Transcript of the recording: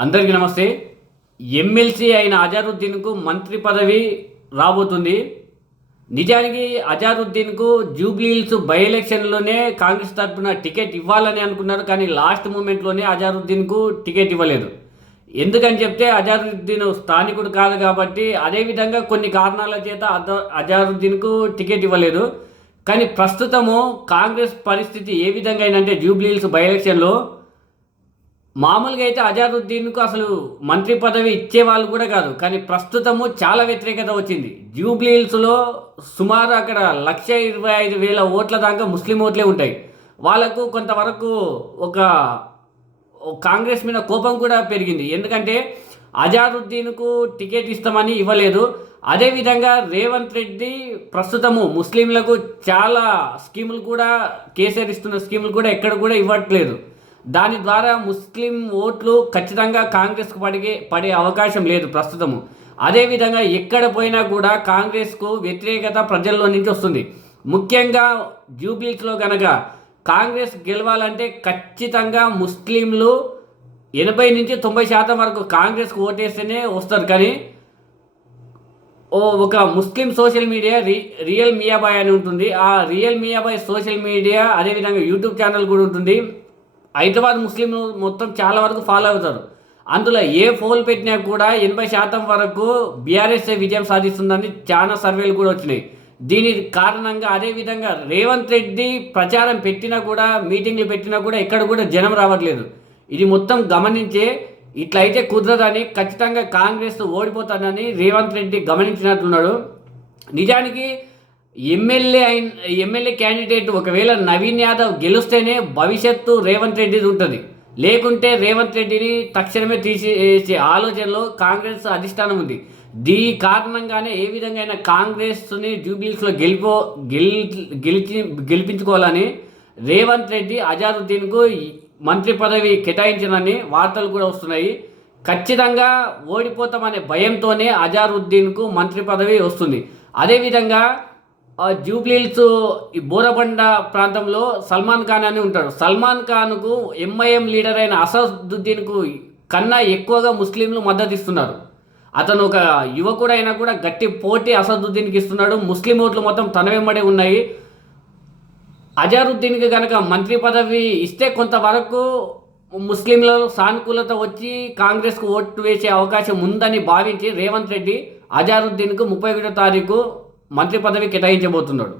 అందరికీ నమస్తే. ఎమ్మెల్సీ అయిన అజారుద్దీన్కు మంత్రి పదవి రాబోతుంది. నిజానికి అజారుద్దీన్కు జూబ్లీహిల్స్ బై ఎలక్షన్లోనే కాంగ్రెస్ తరఫున టికెట్ ఇవ్వాలని అనుకున్నారు. కానీ లాస్ట్ మూమెంట్లోనే అజారుద్దీన్కు టికెట్ ఇవ్వలేదు. ఎందుకని చెప్తే అజారుద్దీన్ స్థానికుడు కాదు కాబట్టి, అదేవిధంగా కొన్ని కారణాల చేత అజారుద్దీన్కు టికెట్ ఇవ్వలేదు. కానీ ప్రస్తుతము కాంగ్రెస్ పరిస్థితి ఏ విధంగా అయిందంటే, జూబ్లీహిల్స్ బై ఎలక్షన్లో మామూలుగా అయితే అజారుద్దీన్కు అసలు మంత్రి పదవి ఇచ్చేవాళ్ళు కూడా కాదు. కానీ ప్రస్తుతము చాలా వ్యతిరేకత వచ్చింది. జూబ్లీహిల్స్లో సుమారు అక్కడ 1,25,000 ఓట్ల దాకా ముస్లిం ఓట్లే ఉంటాయి. వాళ్ళకు కొంతవరకు ఒక కాంగ్రెస్ మీద కోపం కూడా పెరిగింది. ఎందుకంటే అజారుద్దీన్కు టికెట్ ఇస్తామని ఇవ్వలేదు. అదేవిధంగా రేవంత్ రెడ్డి ప్రస్తుతము ముస్లింలకు చాలా స్కీములు కూడా, కేసీఆర్ ఇస్తున్న స్కీములు కూడా ఎక్కడ కూడా ఇవ్వట్లేదు. దాని ద్వారా ముస్లిం ఓట్లు ఖచ్చితంగా కాంగ్రెస్కు పడే అవకాశం లేదు ప్రస్తుతము. అదేవిధంగా ఎక్కడ పోయినా కూడా కాంగ్రెస్కు వ్యతిరేకత ప్రజల్లో నుంచి వస్తుంది. ముఖ్యంగా జూబ్లీహిల్స్లో కనుక కాంగ్రెస్ గెలవాలంటే ఖచ్చితంగా ముస్లింలు 80-90% వరకు కాంగ్రెస్కు ఓటేస్తేనే వస్తారు. కానీ ఒక ముస్లిం సోషల్ మీడియా రియల్ మియాబాయ్ అని ఉంటుంది. ఆ రియల్ మియాబాయ్ సోషల్ మీడియా అదేవిధంగా యూట్యూబ్ ఛానల్ కూడా ఉంటుంది. హైదరాబాద్ ముస్లింలు మొత్తం చాలా వరకు ఫాలో అవుతారు. అందులో ఏ పోల్ పెట్టినా కూడా 80% వరకు బీఆర్ఎస్ విజయం సాధిస్తుందని చాలా సర్వేలు కూడా వచ్చినాయి. దీని కారణంగా అదేవిధంగా రేవంత్ రెడ్డి ప్రచారం పెట్టినా కూడా, మీటింగ్లు పెట్టినా కూడా ఎక్కడ కూడా జనం రావట్లేదు. ఇది మొత్తం గమనించే ఇట్లయితే కుదరదని, ఖచ్చితంగా కాంగ్రెస్ ఓడిపోతానని రేవంత్ రెడ్డి గమనించినట్టున్నాడు. నిజానికి ఎమ్మెల్యే క్యాండిడేట్ ఒకవేళ నవీన్ యాదవ్ గెలుస్తేనే భవిష్యత్తు రేవంత్ రెడ్డిది ఉంటుంది. లేకుంటే రేవంత్ రెడ్డిని తక్షణమే తీసేసే ఆలోచనలో కాంగ్రెస్ అధిష్టానం ఉంది. దీని కారణంగానే ఏ విధంగా అయినా కాంగ్రెస్ని జూబ్లీహిల్స్లో గెలిపించుకోవాలని రేవంత్ రెడ్డి అజారుద్దీన్కు మంత్రి పదవి కేటాయించనని వార్తలు కూడా వస్తున్నాయి. ఖచ్చితంగా ఓడిపోతామనే భయంతోనే అజారుద్దీన్కు మంత్రి పదవి వస్తుంది. అదేవిధంగా జూబ్లీహిల్స్ ఈ బోరబండ ప్రాంతంలో సల్మాన్ ఖాన్ అని ఉంటాడు. సల్మాన్ ఖాన్కు ఎంఐఎం లీడర్ అయిన అసదుద్దీన్కు కన్నా ఎక్కువగా ముస్లింలు మద్దతు ఇస్తున్నారు. అతను ఒక యువకుడు అయినా కూడా గట్టి పోటీ అసదుద్దీన్కి ఇస్తున్నాడు. ముస్లిం ఓట్లు మొత్తం తన వెంబడే ఉన్నాయి. అజారుద్దీన్కి కనుక మంత్రి పదవి ఇస్తే కొంతవరకు ముస్లింలలో సానుకూలత వచ్చి కాంగ్రెస్కు ఓటు వేసే అవకాశం ఉందని భావించి రేవంత్ రెడ్డి అజారుద్దీన్కు 31వ తారీఖు మంత్రి పదవి కేటాయించబోతున్నాడు.